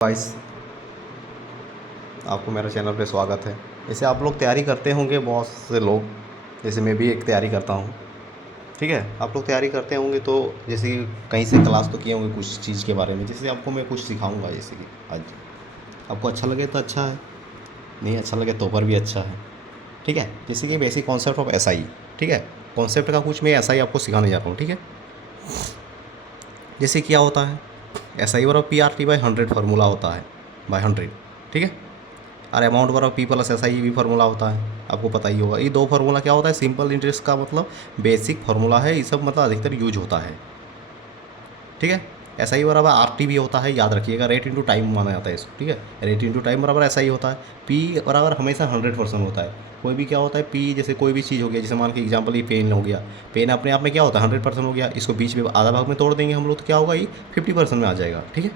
Guys, आपको मेरे channel पे स्वागत है। जैसे आप लोग तैयारी करते होंगे, बहुत से लोग, जैसे मैं भी एक तैयारी करता हूँ। ठीक है, आप लोग तैयारी करते होंगे तो जैसे कि कहीं से क्लास तो किए होंगे कुछ चीज़ के बारे में। जैसे आपको मैं कुछ सिखाऊंगा, जैसे कि आज आपको अच्छा लगे तो अच्छा है, नहीं अच्छा लगे तो पर भी अच्छा है। ठीक है, जैसे कि बेसिक कॉन्सेप्ट ऑफ एसआई। ठीक है, कॉन्सेप्ट का कुछ मैं एसआई आपको सिखाने जा रहा हूँ। ठीक है, जैसे क्या होता है, एसआई बराबर PR/100 फार्मूला होता है, बाय 100। ठीक है, और अमाउंट बराबर पी प्लस एस आई भी फार्मूला होता है, आपको पता ही होगा। ये दो फार्मूला क्या होता है, सिंपल इंटरेस्ट का मतलब बेसिक फार्मूला है, ये सब मतलब अधिकतर यूज होता है। ठीक है, एस आई बराबर RT भी होता है, याद रखिएगा, रेट इंटू टाइम माना जाता है इसको। ठीक है, रेट इंटू टाइम बराबर एस आई होता है। पी बराबर हमेशा 100% होता है। कोई भी क्या होता है, पी जैसे कोई भी चीज़ हो गया, जैसे मान के एग्जाम्पल ये पेन हो गया, पेन अपने आप में क्या होता है 100% हो गया, इसको बीच में आधा भाग में तोड़ देंगे हम लोग तो क्या होगा, ये 50% में आ जाएगा। ठीक है,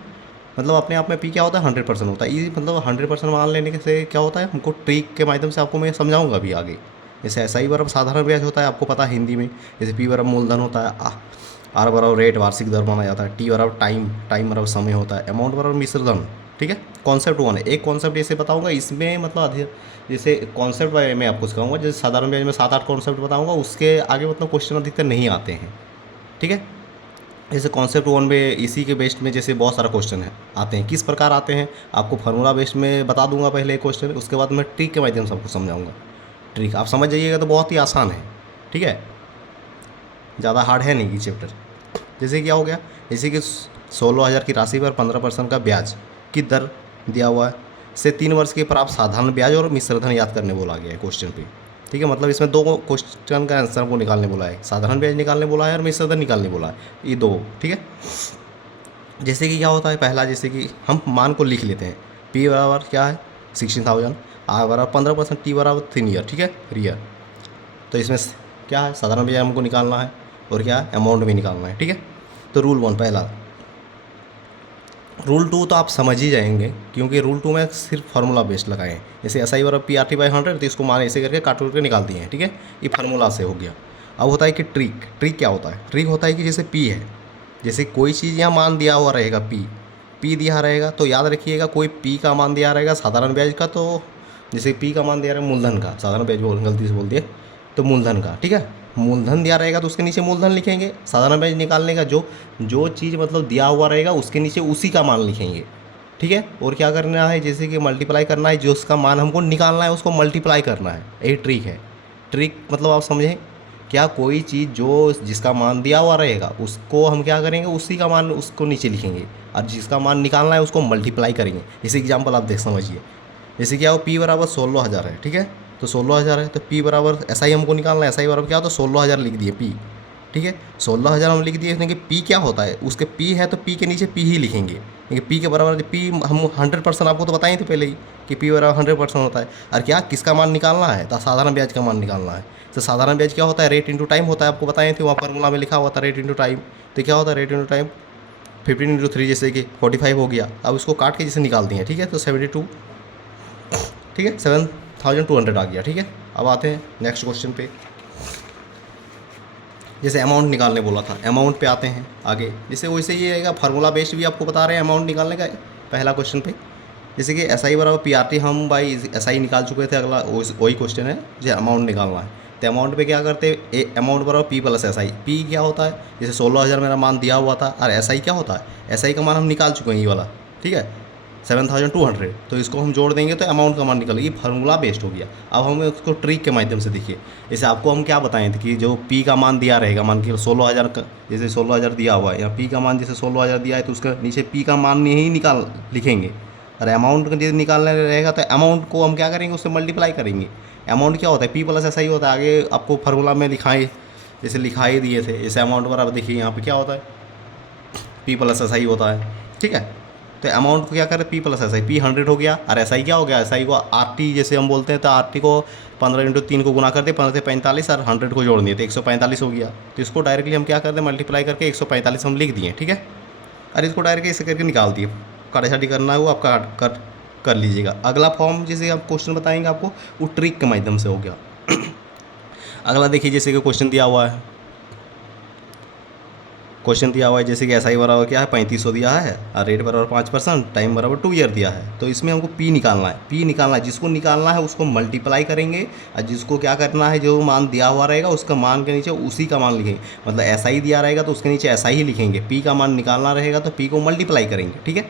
मतलब अपने आप में पी क्या होता है 100% होता है। ये मतलब 100% मान लेने के से क्या होता है, हमको ट्रिक के माध्यम से आपको मैं समझाऊंगा अभी आगे। जैसे एस आई बराबर साधारण ब्याज होता है, आपको पता है हिंदी में। जैसे पी बराबर मूलधन होता है, आर बराबर रेट वार्षिक दर माना जाता है, टी बराबर टाइम, टाइम बराबर समय होता है, अमाउंट बराबर मिश्रधन। ठीक है, कॉन्सेप्ट वन है। एक कॉन्सेप्ट जैसे बताऊंगा इसमें मतलब जैसे कॉन्सेप्ट मैं आपको सिखाऊंगा, जैसे साधारण ब्याज में 7-8 कॉन्सेप्ट बताऊंगा, उसके आगे मतलब क्वेश्चन अधिकतर नहीं आते हैं। ठीक है, जैसे कॉन्सेप्ट वन में इसी के बेस्ड में जैसे बहुत सारा क्वेश्चन है आते हैं। किस प्रकार आते हैं आपको फार्मूला बेस्ड में बता दूंगा पहले क्वेश्चन, उसके बाद मैं ट्रिक के माध्यम से आपको समझाऊंगा। ट्रिक आप समझ जाइएगा तो बहुत ही आसान है। ठीक है, ज़्यादा हार्ड है नहीं ये चैप्टर। जैसे क्या हो गया, जैसे कि 16,000 की राशि पर 15% का ब्याज की दर दिया हुआ है, से 3 वर्ष के प्राप्त साधारण ब्याज और मिश्रधन याद करने बोला गया है क्वेश्चन पे। ठीक है, मतलब इसमें दो क्वेश्चन का आंसर हमको निकालने बोला है, साधारण ब्याज निकालने बोला है और मिश्रधन निकालने बोला है, ये दो। ठीक है, जैसे कि क्या होता है, पहला जैसे कि हम मान को लिख लेते हैं, पी बराबर क्या है 16,000, आर बराबर 15%, टी बराबर 3 ईयर। ठीक है, रियर। तो इसमें क्या है, साधारण ब्याज हमको निकालना है और क्या है, अमाउंट भी निकालना है। ठीक है, तो रूल वन पहला। रूल टू तो आप समझ ही जाएंगे, क्योंकि रूल टू में सिर्फ फार्मूला बेस्ड लगाए हैं। जैसे एस आई बराबर PR/100, तो इसको मान ऐसे करके काट करके निकाल दिए हैं। ठीक है, ये फार्मूला से हो गया। अब होता है कि ट्रिक। ट्रिक क्या होता है, ट्रिक होता है कि जैसे पी है, जैसे कोई चीज़ यहाँ मान दिया हुआ रहेगा, पी पी दिया रहेगा, तो याद रखिएगा कोई पी का मान दिया रहेगा साधारण ब्याज का, तो जैसे पी का मान दिया रहेगा मूलधन का, साधारण ब्याज बोल गलती से बोल दिए, तो मूलधन का। ठीक है, मूलधन दिया रहेगा तो उसके नीचे मूलधन लिखेंगे। साधारण ब्याज निकालने का जो जो चीज़ मतलब दिया हुआ रहेगा उसके नीचे उसी का मान लिखेंगे। ठीक है, और क्या करना है, जैसे कि मल्टीप्लाई करना है, जो उसका मान हमको निकालना है उसको मल्टीप्लाई करना है, यही ट्रिक है। ट्रिक मतलब आप समझें, क्या कोई चीज़ जो जिसका मान दिया हुआ रहेगा उसको हम क्या करेंगे, उसी का मान उसको नीचे लिखेंगे, और जिसका मान निकालना है उसको मल्टीप्लाई करेंगे। जैसे एग्जाम्पल आप देख समझिए, जैसे क्या हो, पी बराबर 16,000 है। ठीक है, तो 16,000 है, तो पी बराबर एस आई हमको निकालना है, एस आई बराबर क्या हो, तो 16,000 लिख दिए पी। ठीक है, 16,000 हम लिख दिए, क्योंकि पी क्या होता है, उसके पी है तो पी के नीचे पी ही लिखेंगे, क्योंकि पी के बराबर पी हम 100% आपको तो बताए थे पहले ही कि पी बराबर 100% होता है। और क्या किसका मान निकालना है, तो साधारण ब्याज का मान निकालना है। तो साधारण ब्याज क्या होता है, रेट इंटू टाइम होता है, आपको बताए थे वहाँ फार्मूला में लिखा हुआ था रेट इंटू टाइम। तो क्या होता है रेट इंटू टाइम, 15 × 3 जैसे कि 45 हो गया। अब इसको काट के जैसे निकाल दिए। ठीक है, तो 72, ठीक है 7,200 आ गया। ठीक है, अब आते हैं नेक्स्ट क्वेश्चन पे। जैसे अमाउंट निकालने बोला था, अमाउंट पे आते हैं आगे। जैसे वैसे ही रहेगा, फार्मूला बेस्ड भी आपको बता रहे हैं अमाउंट निकालने का पहला क्वेश्चन पे। जैसे कि एस आई बराबर PR/T, हम बाई एस आई निकाल चुके थे, अगला वही क्वेश्चन है जो अमाउंट निकालना है। तो अमाउंट पे क्या करते हैं, अमाउंट बराबर P plus S I. P क्या होता है, जैसे 16,000 मेरा मान दिया हुआ था, और एस आई क्या होता है, एस आई का मान हम निकाल चुके हैं ये वाला। ठीक है, 7,200, तो इसको हम जोड़ देंगे तो अमाउंट का मान निकल, ये फार्मूला बेस्ड हो गया। अब हम इसको ट्रिक के माध्यम से देखिए। जैसे आपको हम क्या बताए थे कि जो पी का मान दिया रहेगा, मान के 16,000 का, जैसे 16,000 दिया हुआ है, या पी का मान जैसे 16,000 दिया है, तो उसका नीचे पी का मान ही निकाल लिखेंगे। और अमाउंट का जैसे निकालना रहेगा तो अमाउंट को हम क्या करेंगे, उससे मल्टीप्लाई करेंगे। अमाउंट क्या होता है, पी प्लस ऐसा ही होता है, आगे आपको फार्मूला में लिखाए, जैसे लिखाई दिए थे। जैसे अमाउंट पर आप देखिए यहाँ पे क्या होता है, पी प्लस एस आई होता है। ठीक है, तो अमाउंट को क्या करें, P plus S I, P 100 हो गया, और एस आई क्या हो गया, एस आई को RT जैसे हम बोलते हैं, तो RT को 15 × 3 को गुना करते, 15 से 45, और 100 को जोड़ दिए तो 145 हो गया। तो इसको डायरेक्टली हम क्या करते हैं, मल्टीप्लाई करके 145 हम लिख दिए। ठीक है, और इसको डायरेक्टली ऐसे करके निकाल दिए। काटाछाटी करना है वो आपका कर लीजिएगा। अगला फॉर्म जैसे आप क्वेश्चन बताएंगे आपको, वो ट्रिक के माध्यम से हो गया। अगला देखिए, जैसे कि क्वेश्चन दिया हुआ है, क्वेश्चन दिया हुआ है जैसे कि SI बराबर क्या है 3500 दिया है और रेट बराबर 5%, टाइम बराबर 2 ईयर दिया है। तो इसमें हमको P निकालना है। P निकालना है, जिसको निकालना है उसको मल्टीप्लाई करेंगे और जिसको क्या करना है, जो मान दिया हुआ रहेगा उसका मान के नीचे उसी का मान लिखेंगे। मतलब SI दिया रहेगा तो उसके नीचे SI ही लिखेंगे। P का मान निकालना रहेगा तो P को मल्टीप्लाई करेंगे, ठीक है।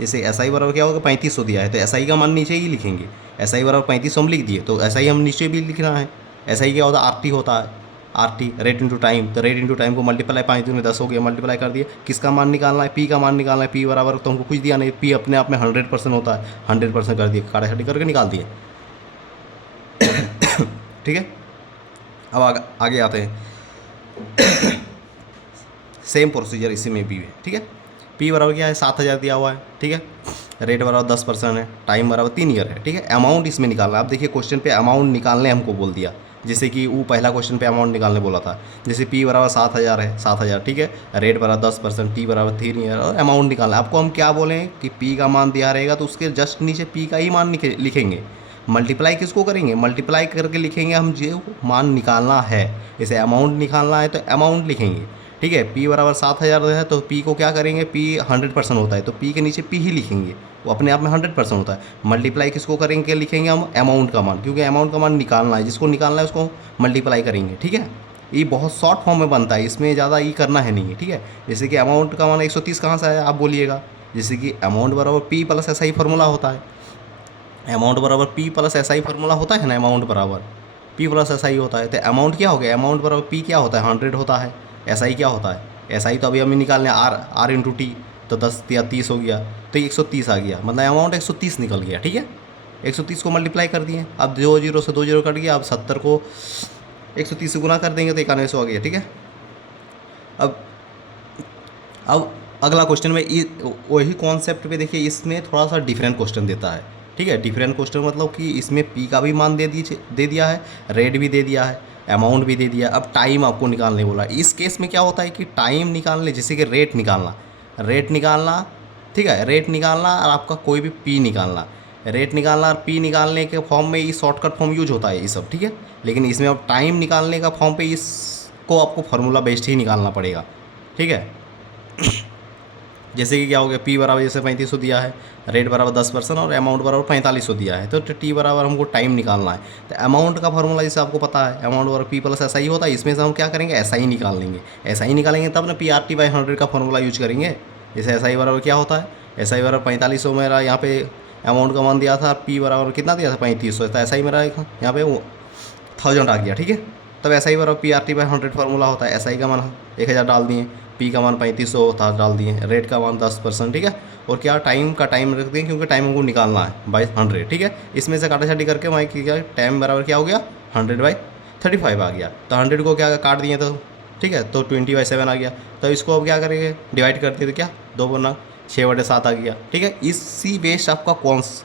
जैसे SI बराबर क्या होगा 3500 दिया है तो SI का मान नीचे ही लिखेंगे। SI बराबर 3500 हम लिख दिए तो SI हम नीचे भी लिखना है। SI क्या होता है RT होता है, RT रेट इंटू टाइम। तो रेट इंटू टाइम को मल्टीप्लाई 5 दूनी 10 हो गया, मल्टीप्लाई कर दिए। किसका मान निकालना है, P का मान निकालना है। P बराबर तो हमको कुछ दिया नहीं, P अपने आप में 100% होता है, 100% कर दिए, काटाकाटी करके निकाल दिए। ठीक है। अब आगे आते हैं। सेम प्रोसीजर इसी में भी है, ठीक है। P बराबर क्या है 7000 दिया हुआ है, ठीक है। रेट बराबर 10% है, टाइम बराबर 3 ईयर है, ठीक है। अमाउंट इसमें निकालना है। अब देखिए क्वेश्चन पे अमाउंट निकालने हमको बोल दिया, जैसे कि वो पहला क्वेश्चन पे अमाउंट निकालने बोला था। जैसे P बराबर 7000 है, 7000, ठीक है। रेट बराबर 10%, T बराबर 3 ईयर और अमाउंट निकालना है। आपको हम क्या बोलें कि P का मान दिया रहेगा तो उसके जस्ट नीचे P का ही मान लिखेंगे। मल्टीप्लाई किसको करेंगे, मल्टीप्लाई करके लिखेंगे हम जो मान निकालना है। जैसे अमाउंट निकालना है तो अमाउंट लिखेंगे, ठीक है। P बराबर 7000 है तो P को क्या करेंगे, P 100% होता है तो P के नीचे P ही लिखेंगे, वो अपने आप में 100% होता है। मल्टीप्लाई किसको करेंगे, लिखेंगे हम अमाउंट का मान, क्योंकि अमाउंट का मान निकालना है, जिसको निकालना है उसको मल्टीप्लाई करेंगे, ठीक है। ये बहुत शॉर्ट फॉर्म में बनता है, इसमें ज़्यादा ये करना है नहीं है, ठीक है। जैसे कि अमाउंट का मान 130 कहाँ से आया आप बोलिएगा। जैसे कि अमाउंट बराबर P प्लस SI फार्मूला होता है। अमाउंट बराबर P प्लस SI फार्मूला होता है ना, अमाउंट बराबर P प्लस SI होता है। तो अमाउंट क्या हो गया, अमाउंट बराबर P क्या होता है 100 होता है। SI क्या होता है, SI तो अभी हमें निकालने R इंटू टी, तो 10 या 30 हो गया तो 130 आ गया, मतलब अमाउंट 130 निकल गया, ठीक है। 130 को मल्टीप्लाई कर दिए, अब 2 जीरो से 2 जीरो कट गया, अब 70 को 130 से गुना कर देंगे तो 9100 आ गया, ठीक है। अब अगला क्वेश्चन में वही कॉन्सेप्ट पे देखिए, इसमें थोड़ा सा डिफरेंट क्वेश्चन देता है, ठीक है। डिफरेंट क्वेश्चन मतलब कि इसमें P का भी मान दे दिया है, रेट भी दे दिया है, अमाउंट भी दे दिया। अब टाइम आपको निकालने बोला। इस केस में क्या होता है कि टाइम निकालने, जैसे कि रेट निकालना, ठीक है। रेट निकालना और आपका कोई भी P निकालना, रेट निकालना और P निकालने के फॉर्म में ये शॉर्टकट फॉर्म यूज होता है ये सब, ठीक है। लेकिन इसमें अब टाइम निकालने का फॉर्म पे इसको आपको फार्मूला बेस्ड ही निकालना पड़ेगा, ठीक है। जैसे कि क्या हो गया, P बराबर जैसे 3500 दिया है, रेट बराबर 10% और अमाउंट बराबर 4500 दिया है, तो T बराबर हमको टाइम निकालना है। तो अमाउंट का फार्मूला जैसे आपको पता है, अमाउंट बराबर P प्लस SI होता है। इसमें से हम क्या करेंगे, SI निकाल लेंगे। SI निकालेंगे तब ना PRT/100 का फार्मूला यूज करेंगे। जैसे SI बराबर क्या होता है, SI बराबर 4500 मेरा यहाँ पे अमाउंट का मान दिया था, P बराबर कितना दिया था 3500, तो SI मेरा यहाँ पे 1000 आ गया, ठीक है। तब SI बराबर PRT/100 फार्मूला होता है। SI का मान 1000 डाल दिए, P का मान 3500 था डाल दिए, रेट का मान 10%, ठीक है। और क्या टाइम का टाइम रख दें, क्योंकि टाइम हमको निकालना है बाई 100, ठीक है। इसमें से काटाछाटी करके मैं क्या, टाइम बराबर क्या हो गया 100/35 आ गया। तो 100 को क्या काट दिए तो, ठीक है, तो 20/7 आ गया। तो इसको अब क्या करेंगे, डिवाइड करते तो क्या 2×6/7 आ गया, ठीक है। इसी बेस्ड आपका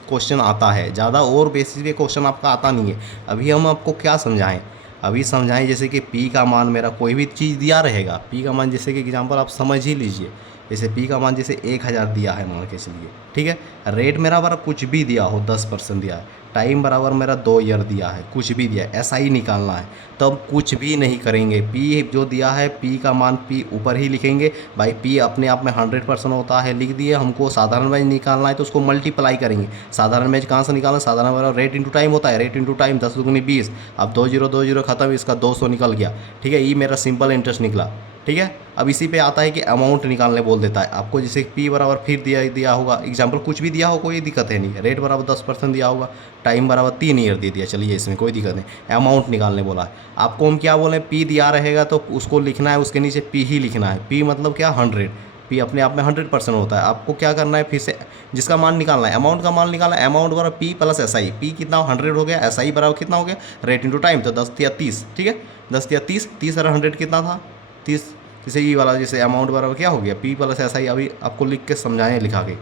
क्वेश्चन आता है, ज़्यादा और बेसिस पे क्वेश्चन आपका आता नहीं है। अभी हम आपको क्या समझाएं, अभी समझाएं जैसे कि P का मान मेरा कोई भी चीज़ दिया रहेगा, P का मान जैसे कि एग्जांपल आप समझ ही लीजिए। जैसे P का मान जैसे 1000 दिया है मान के चलिए, ठीक है। रेट मेरा बराबर कुछ भी दिया हो 10% दिया है, टाइम बराबर मेरा 2 ईयर दिया है, कुछ भी दिया है, SI निकालना है। तो अब कुछ भी नहीं करेंगे, P जो दिया है P का मान P ऊपर ही लिखेंगे। भाई P अपने आप में 100% होता है, लिख दिए। हमको साधारण बैच निकालना है तो उसको मल्टीप्लाई करेंगे। साधारण बैच कहाँ से निकालना, साधारण बराबर रेट इंटू टाइम होता है, रेट इंटू टाइम 10 दूनी 20। अब 2 जीरो खत्म, इसका 200 निकल गया, ठीक है। ये मेरा सिंपल इंटरेस्ट निकला, ठीक है। अब इसी पे आता है कि अमाउंट निकालने बोल देता है आपको। जैसे P बराबर फिर दिया होगा, एग्जांपल कुछ भी दिया हो कोई दिक्कत है नहीं, रेट बराबर 10% दिया होगा, टाइम बराबर 3 ईयर दे दिया, चलिए इसमें कोई दिक्कत नहीं। अमाउंट निकालने बोला है आपको, हम क्या बोलें, P दिया रहेगा तो उसको लिखना है, उसके नीचे P ही लिखना है। P मतलब क्या 100, P अपने आप में 100% होता है। आपको क्या करना है, फिर से जिसका मान निकालना है, अमाउंट का मान निकालना है। अमाउंट बराबर P प्लस SI, P कितना 100 हो गया, SI बराबर कितना हो गया, रेट इंटू टाइम, तो 10 या 30, ठीक है। 10 या 30, 30 और 100 कितना था 30। जैसे ये वाला जैसे अमाउंट बराबर क्या हो गया, P प्लस SI। अभी आपको लिख के समझाएं लिखा के।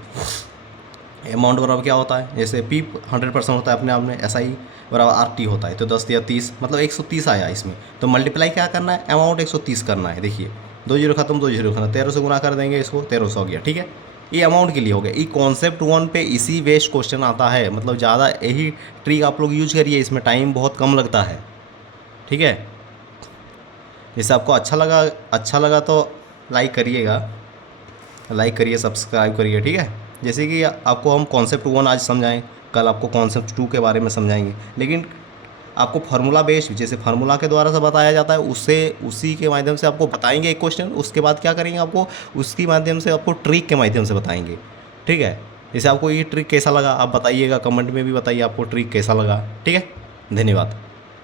अमाउंट बराबर क्या होता है, जैसे P 100% होता है अपने आप में, SI बराबर RT होता है, तो 10 या 30 मतलब 130 आया इसमें। तो मल्टीप्लाई क्या करना है, अमाउंट 130 करना है। देखिए 2 जीरो खत्म, 2 जीरो खत्म, 13 से गुना कर देंगे इसको, 1300 हो गया, ठीक है। ये अमाउंट के लिए हो गया। ये कॉन्सेप्ट 1 पे इसी बेस्ड क्वेश्चन आता है, मतलब ज़्यादा यही ट्रिक आप लोग यूज करिए, इसमें टाइम बहुत कम लगता है, ठीक है। जैसे आपको अच्छा लगा तो लाइक करिएगा, लाइक करिए, सब्सक्राइब करिए, ठीक है। जैसे कि आपको हम कॉन्सेप्ट 1 आज समझाएं, कल आपको कॉन्सेप्ट 2 के बारे में समझाएंगे, लेकिन आपको फार्मूला बेस्ड, जैसे फार्मूला के द्वारा से बताया जाता है, उससे उसी के माध्यम से आपको बताएंगे एक क्वेश्चन, उसके बाद क्या करेंगे, आपको उसके माध्यम से आपको ट्रिक के माध्यम से बताएंगे, ठीक है। जैसे आपको ये ट्रिक कैसा लगा आप बताइएगा, कमेंट में भी बताइए आपको ट्रिक कैसा लगा, ठीक है। धन्यवाद।